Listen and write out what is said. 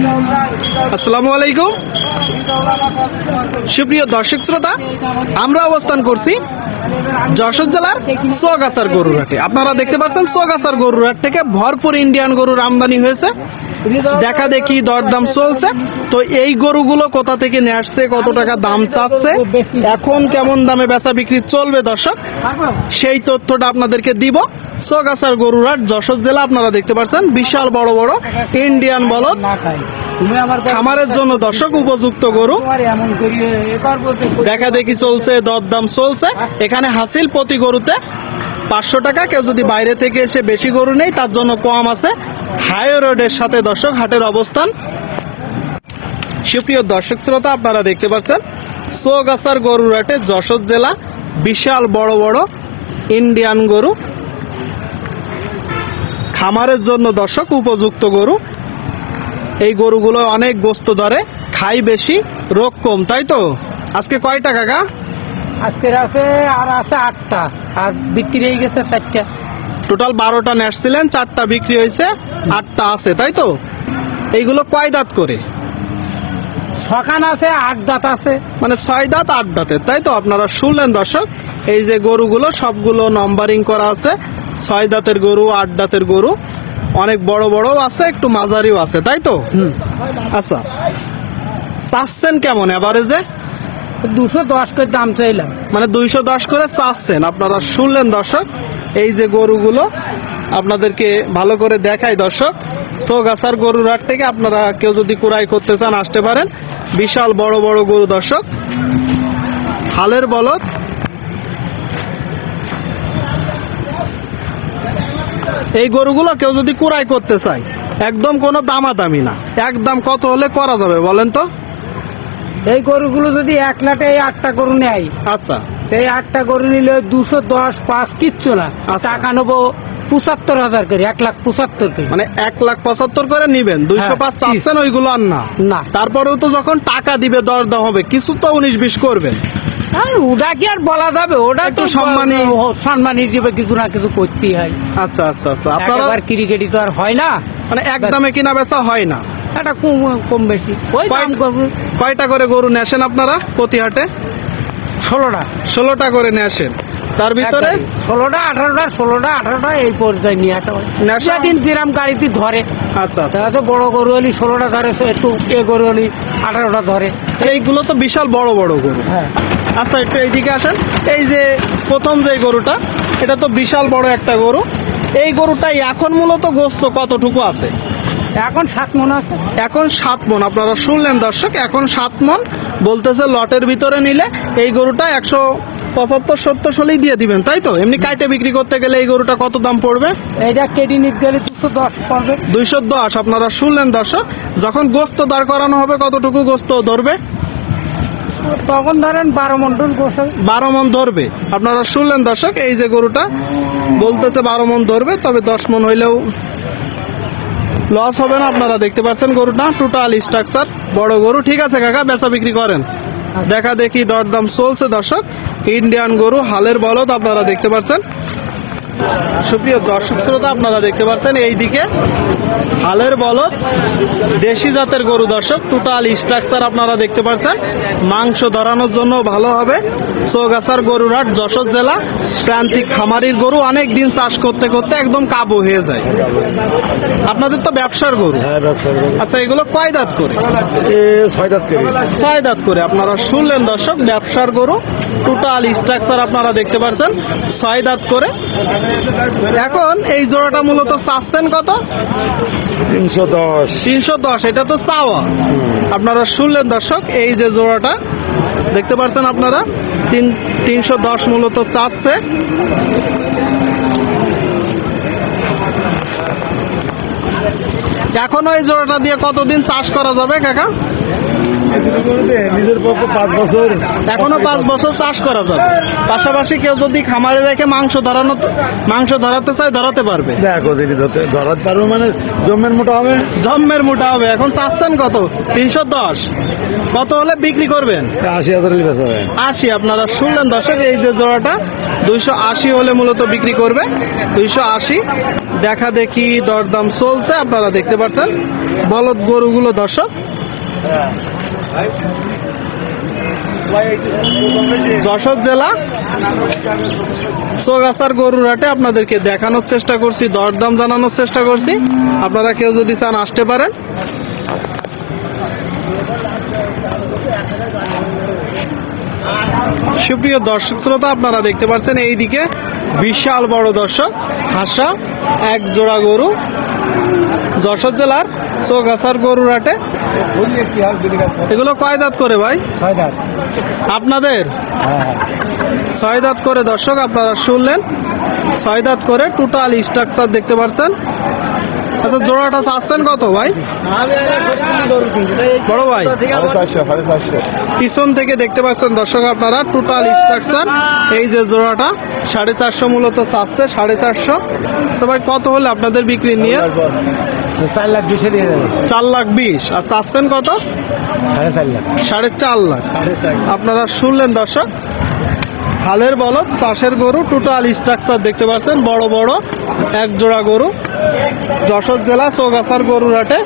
আসসালামু আলাইকুম সুপ্রিয় দর্শক শ্রোতা, আমরা অবস্থান করছি যশোর জেলার সোগাছার গরুর হাটে। আপনারা দেখতে পাচ্ছেন সোগাছার গরুর হাট থেকে ভরপুর ইন্ডিয়ান গরুর আমদানি হয়েছে, দেখা দেখি দরদাম চলছে। তো এই গরুগুলো কোথা থেকে নিয়ে আসছে, কত টাকা দাম চাচ্ছে, এখন কেমন দামে বেচা বিক্রি চলবে দর্শক, সেই তথ্যটা আপনাদেরকে দিব। সোগাছার গরুর হাট যশোর জেলা। আপনারা দেখতে পাচ্ছেন বিশাল বড় বড় ইন্ডিয়ান বলদ, খামারের জন্য দর্শক উপযুক্ত গরু দেখা দেখি চলছে, দরদাম চলছে। এখানে হাসিল প্রতি গরুতে 500 টাকা। কেউ যদি বাইরে থেকে এসে বেশি গরু নেই তার জন্য কম আছে। হাই রোডের সাথে দর্শক হাটের অবস্থান। সুপ্রিয় দর্শক শ্রোতা, আপনারা দেখতে পাচ্ছেন সোগাছার গরুর হাটে যশোর জেলা। বিশাল বড় বড় ইন্ডিয়ান গরু, খামারের জন্য দর্শক উপযুক্ত গরু। এই গরুগুলো অনেক গোস্ত ধরে, খাই বেশি, রোগ কম, তাই তো? আজকে কয়টা কাকা? আজকে আছে আর আছে 8টা, আর বিক্রি হয়ে গেছে 4টা। টোটাল 12টা নেসছিলেন, 4টা বিক্রি হয়েছে, 8টা আছে, তাই তো? এইগুলো কয় দাঁত করে? সকান আছে, 8 দাঁত আছে, মানে 6 দাঁত 8 দাঁতের, তাই তো? আপনারা শুনলেন দর্শক, এই যে গরুগুলো সবগুলো নম্বরিং করা আছে। 6 দাঁতের গরু, 8 দাঁতের গরু, অনেক বড় বড় আছে, একটু মাঝারিও আছে, তাই তো? আচ্ছা, চাচ্ছেন কেমন এভারেজে? 210 করে দাম চাইলাম। মানে 210 করে চাচ্ছেন। আপনারা শুনলেন দর্শক, এই যে গরুগুলো আপনাদেরকে ভালো করে দেখাই দর্শক। সোগাছার গরুর হাট থেকে আপনারা কেউ যদি ক্রয় করতে চান আসতে পারেন। বিশাল বড় বড় গরু দর্শক, হালের বলদ। এই গরুগুলো কেউ যদি ক্রয় করতে চায় একদম কোনো দামাদামি না, একদম কত হলে করা যাবে বলেন তো? এই গরুগুলো যদি 1 লাখে 8টা গরু নেয়, আচ্ছা, এই 8টা গরু নিলে 210 5 কিচ্ছু না, টাকা নেবো 75,000 করে, 1,75,000 করে। মানে 1,75,000 করে নিবেন। 205 চাচ্ছেন ওইগুলো আর না। তারপরেও তো যখন টাকা দিবে দরদাম হবে, কিছু তো 19-20 করবেন। আর ওটা কি আর বলা যাবে? ওটা একটু তো সম্মানী দিবে, কিছু না কিছু করতেই হয়। আচ্ছা আচ্ছা আচ্ছা, আপনারা ক্রিকেটই তো আর হয় না, মানে একদমে কিনা বেচা হয় না, এটা কম বেশি ওই দাম করবে। কয়টা করে গরু নেসেন আপনারা প্রতি হাটে? 16টা করে নেসেন। তার ভিতরে 16টা 18টা এই পর্যায়ে নিয়ে আসা হয়। সেদিন যেরাম গাড়িতে ধরে। আচ্ছা আচ্ছা, বড় গরু হলি 16টা ধরে, একটু এ গরু হলি 18টা ধরে। এইগুলো তো বিশাল বড় বড় গরু। হ্যাঁ, আচ্ছা, একটু এইদিকে আসেন। এই যে প্রথম যে গরুটা, এটা তো বিশাল বড় একটা গরু। এই গরুটাই এখন মূলত গোস্ত কতটুকু আছে? এখন 7 মণ আছে। এখন 7 মণ। আপনারা শুনলেন দর্শক, এখন 7 মণ বলতেছে। লটের ভিতরে নিলে এই গরুটা 175-70 হলেই দিয়ে দিবেন, তাই তো? এমনি কাইটে বিক্রি করতে গেলে এই গরুটা কত দাম পড়বে? এইটা কেটে নিতে গেলে 210 পড়বে। 210। আপনারা শুনলেন দর্শক, যখন গোস্ত দাঁড় করানো হবে কতটুকু গোস্ত ধরবে? তখন ধরেন 12 মণ 12 মণ ধরবে। আপনারা শুনলেন দর্শক, এই যে গরুটা বলতেছে 12 মণ ধরবে, তবে 10 মণ হইলেও লস হবে না। আপনারা দেখতে পাচ্ছেন গরুটা টোটাল স্ট্রাকচার বড় গরু। ঠিক আছে কাকা, বেচা বিক্রি করেন। দেখা দেখি দরদাম চলছে দর্শক। ইন্ডিয়ান গরু, হালের বলদ, আপনারা দেখতে পাচ্ছেন। সুপ্রিয় দর্শক শ্রোতা, আপনারা দেখতে পাচ্ছেন এইদিকে হালের বলদ, দেশি জাতের গরু দর্শক। টোটাল স্ট্রাকচার আপনারা দেখতে পাচ্ছেন, মাংস ধরানোর জন্য ভালো হবে। সোগাছার গরুর হাট যশোর জেলা। প্রান্তিক খামারির গরু, অনেক দিন চাষ করতে করতে একদম কাবু হয়ে যায়। আপনাদের তো ব্যবসার গরু। আচ্ছা, এগুলো কয় দাঁত করে? 6 দাঁত করে। আপনারা শুনলেন দর্শক, ব্যবসার গরু, টোটাল স্ট্রাকচার আপনারা দেখতে পাচ্ছেন, 6 দাঁত করে। এখন এই জোড়াটা মূলত চাচ্ছেন কত? 310। এটা তো চাওয়া। আপনারা শুনলেন দর্শক, এই যে জোড়াটা দেখতে পাচ্ছেন আপনারা, 310 মূলত চাচ্ছে। এখনো এই জোড়াটা দিয়ে কতদিন চাষ করা যাবে কাকা? নিজের পক্ষে 5 বছর এখনো 5 বছর চাষ করা যাবে। পাশাপাশি কেউ যদি খামারে রেখে মাংস ধরাতে চায় ধরাতে পারবে। দেখো দিদি ধরাতে পারবো মানে জমের মোটা হবে। জম্মের মোটা হবে। এখন চাচ্ছেন কত? 310। কত হলে বিক্রি করবেন? 80,000 বেচা হবে। 80। আপনারা শুনলেন দর্শক, এই যে জোড়াটা 280 হলে মূলত বিক্রি করবে। 280 দেখা দেখি দরদাম চলছে, আপনারা দেখতে পাচ্ছেন বলদ গরুগুলো দর্শক। যশোর জেলা চৌগাছার গরুর হাটে আপনাদেরকে দেখানোর চেষ্টা করছি, দরদাম জানানোর চেষ্টা করছি। আপনারা কেউ যদি চান আসতে পারেন। সুপ্রিয় দর্শক শ্রোতা, আপনারা দেখতে পাচ্ছেন এইদিকে বিশাল বড় দর্শক হাসা এক জোড়া গরু যশোর জেলার চৌগাছার গরুর হাটে। এগুলো কয় দাঁত করে ভাই? 6 দাঁত। আপনাদের 6 দাঁত করে দর্শক, আপনারা শুনলেন 6 দাঁত করে। টোটাল স্ট্রাকচার দেখতে পাচ্ছেন। আচ্ছা, জোড়াটা চাচ্ছেন কত ভাই? বড় ভাই 450। পিছন থেকে দেখতে পাচ্ছেন দর্শক আপনারা টোটাল স্ট্রাকচার। এই যে জোড়াটা 450 মূলত চাচ্ছে, 450। সবাই কত হলে আপনাদের বিক্রি নিয়ে? 4,20,000 দিয়ে দেবে। 4,20,000। আর চাচ্ছেন কত? 4.5 লাখ। 4.5 লাখ। আপনারা শুনলেন দর্শক, হালের বলদ চাষের গরু, টোটাল স্ট্রাকচার দেখতে পাচ্ছেন। বড় বড় এক জোড়া গরু যশোর জেলা চৌগাছার গরুর হাটে।